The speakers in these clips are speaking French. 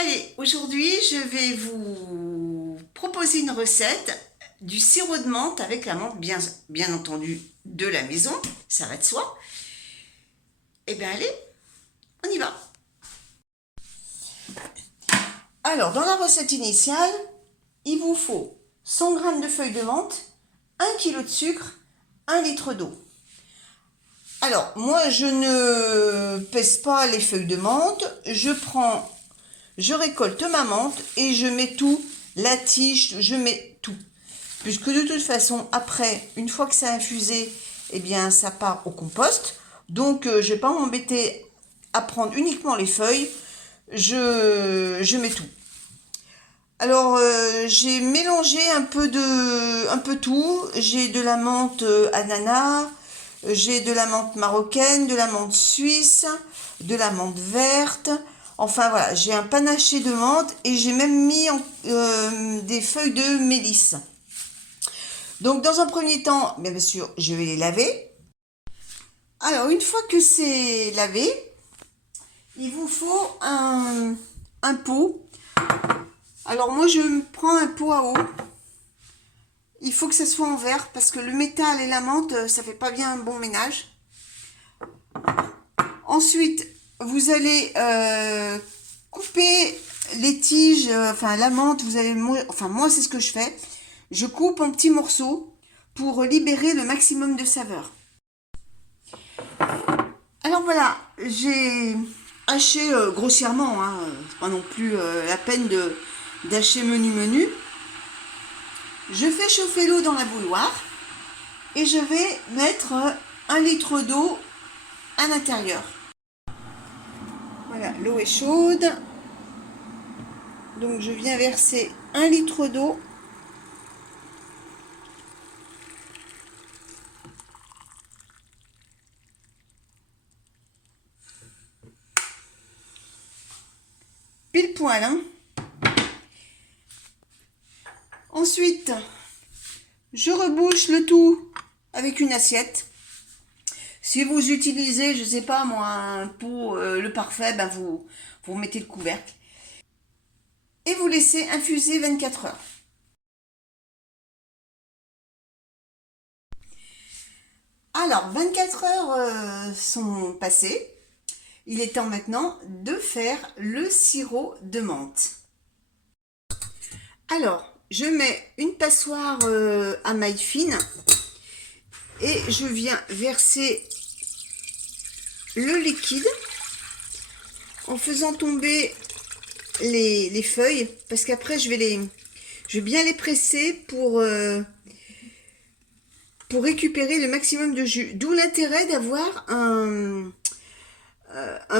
Allez, aujourd'hui, je vais vous proposer une recette du sirop de menthe avec la menthe, bien entendu, de la maison, ça va de soi. Eh bien, allez, on y va. Alors, dans la recette initiale, il vous faut 100 g de feuilles de menthe, 1 kg de sucre, 1 litre d'eau. Alors, moi, je ne pèse pas les feuilles de menthe, je récolte ma menthe et je mets tout, la tige, je mets tout. Puisque de toute façon, après, une fois que c'est infusé, eh bien, ça part au compost. Donc, je ne vais pas m'embêter à prendre uniquement les feuilles, je mets tout. Alors, j'ai mélangé un peu tout. J'ai de la menthe ananas, j'ai de la menthe marocaine, de la menthe suisse, de la menthe verte. Enfin voilà, j'ai un panaché de menthe et j'ai même mis des feuilles de mélisse. Donc dans un premier temps, bien sûr, je vais les laver. Alors une fois que c'est lavé, il vous faut un pot. Alors moi je prends un pot à eau. Il faut que ça soit en verre parce que le métal et la menthe, ça fait pas bien un bon ménage. Ensuite, vous allez couper les tiges, enfin la menthe, moi c'est ce que je fais. Je coupe en petits morceaux pour libérer le maximum de saveur. Alors voilà, j'ai haché grossièrement, hein, c'est pas non plus la peine d'hacher menu. Je fais chauffer l'eau dans la bouilloire et je vais mettre 1 litre d'eau à l'intérieur. Voilà, l'eau est chaude. Donc je viens verser 1 litre d'eau. Pile poil, hein. Ensuite, je rebouche le tout avec une assiette. Si vous utilisez, je sais pas moi, un pot, le parfait, ben vous mettez le couvercle. Et vous laissez infuser 24 heures. Alors, 24 heures sont passées. Il est temps maintenant de faire le sirop de menthe. Alors, je mets une passoire à maille fine et je viens verser le liquide en faisant tomber les feuilles parce qu'après je vais bien les presser pour récupérer le maximum de jus. D'où l'intérêt d'avoir un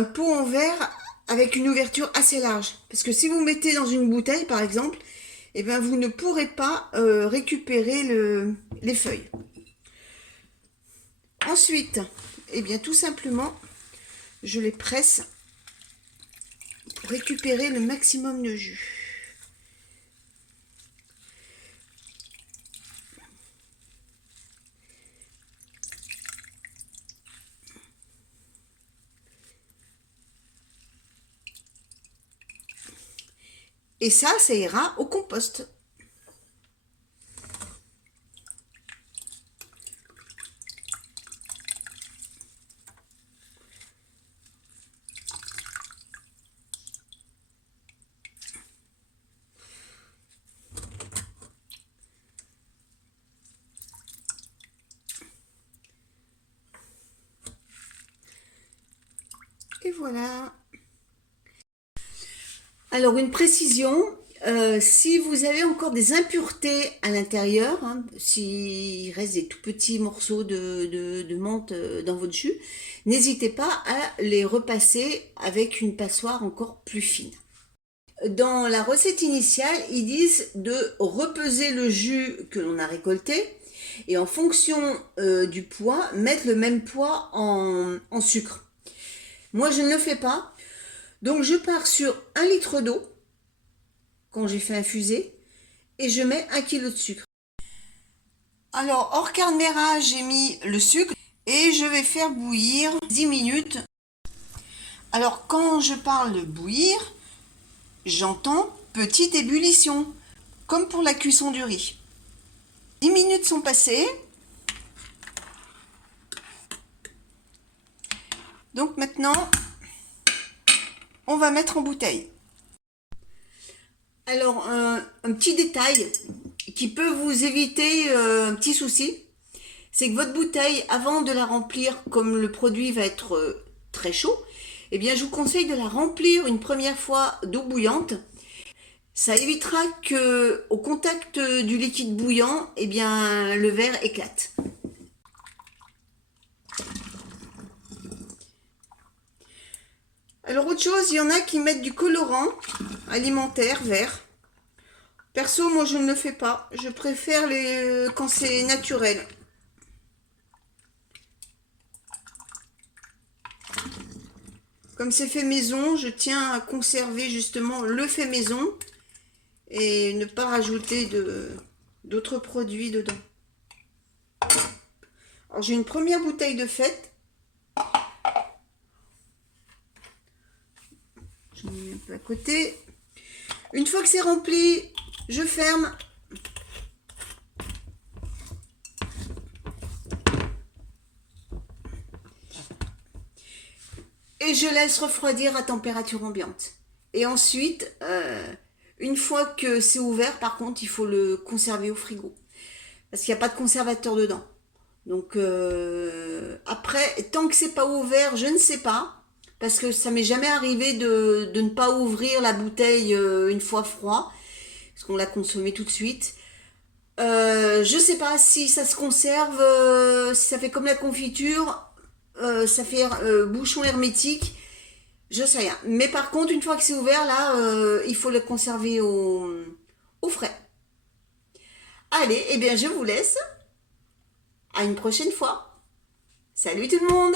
pot en verre avec une ouverture assez large. Parce que si vous mettez dans une bouteille par exemple, eh bien, vous ne pourrez pas récupérer les feuilles. Ensuite, eh bien, tout simplement, je les presse pour récupérer le maximum de jus. Et ça ira au compost. Et voilà. Alors une précision, si vous avez encore des impuretés à l'intérieur, hein, s'il reste des tout petits morceaux de menthe dans votre jus, n'hésitez pas à les repasser avec une passoire encore plus fine. Dans la recette initiale, ils disent de repeser le jus que l'on a récolté et en fonction du poids, mettre le même poids en sucre. Moi, je ne le fais pas. Donc, je pars sur 1 litre d'eau quand j'ai fait infuser et je mets 1 kg de sucre. Alors, hors carnéra, j'ai mis le sucre et je vais faire bouillir 10 minutes. Alors, quand je parle de bouillir, J'entends petite ébullition, comme pour la cuisson du riz. 10 minutes sont passées. Donc maintenant, on va mettre en bouteille. Alors, un petit détail qui peut vous éviter un petit souci, c'est que votre bouteille, avant de la remplir, comme le produit va être très chaud, eh bien, je vous conseille de la remplir une première fois d'eau bouillante. Ça évitera que, au contact du liquide bouillant, eh bien, le verre éclate. Alors, autre chose, il y en a qui mettent du colorant alimentaire vert. Perso, moi, je ne le fais pas. Je préfère quand c'est naturel. Comme c'est fait maison, je tiens à conserver justement le fait maison et ne pas rajouter d'autres produits dedans. Alors, j'ai une première bouteille de fête. J'en mets un peu à côté. Une fois que c'est rempli, je ferme. Et je laisse refroidir à température ambiante. Et ensuite, une fois que c'est ouvert, par contre, il faut le conserver au frigo. Parce qu'il n'y a pas de conservateur dedans. Donc, après, tant que c'est pas ouvert, je ne sais pas. Parce que ça m'est jamais arrivé de ne pas ouvrir la bouteille une fois froid. Parce qu'on l'a consommé tout de suite. Je sais pas si ça se conserve, si ça fait comme la confiture, ça fait bouchon hermétique, je sais rien. Mais par contre, une fois que c'est ouvert, là, il faut le conserver au frais. Allez, eh bien je vous laisse. À une prochaine fois. Salut tout le monde!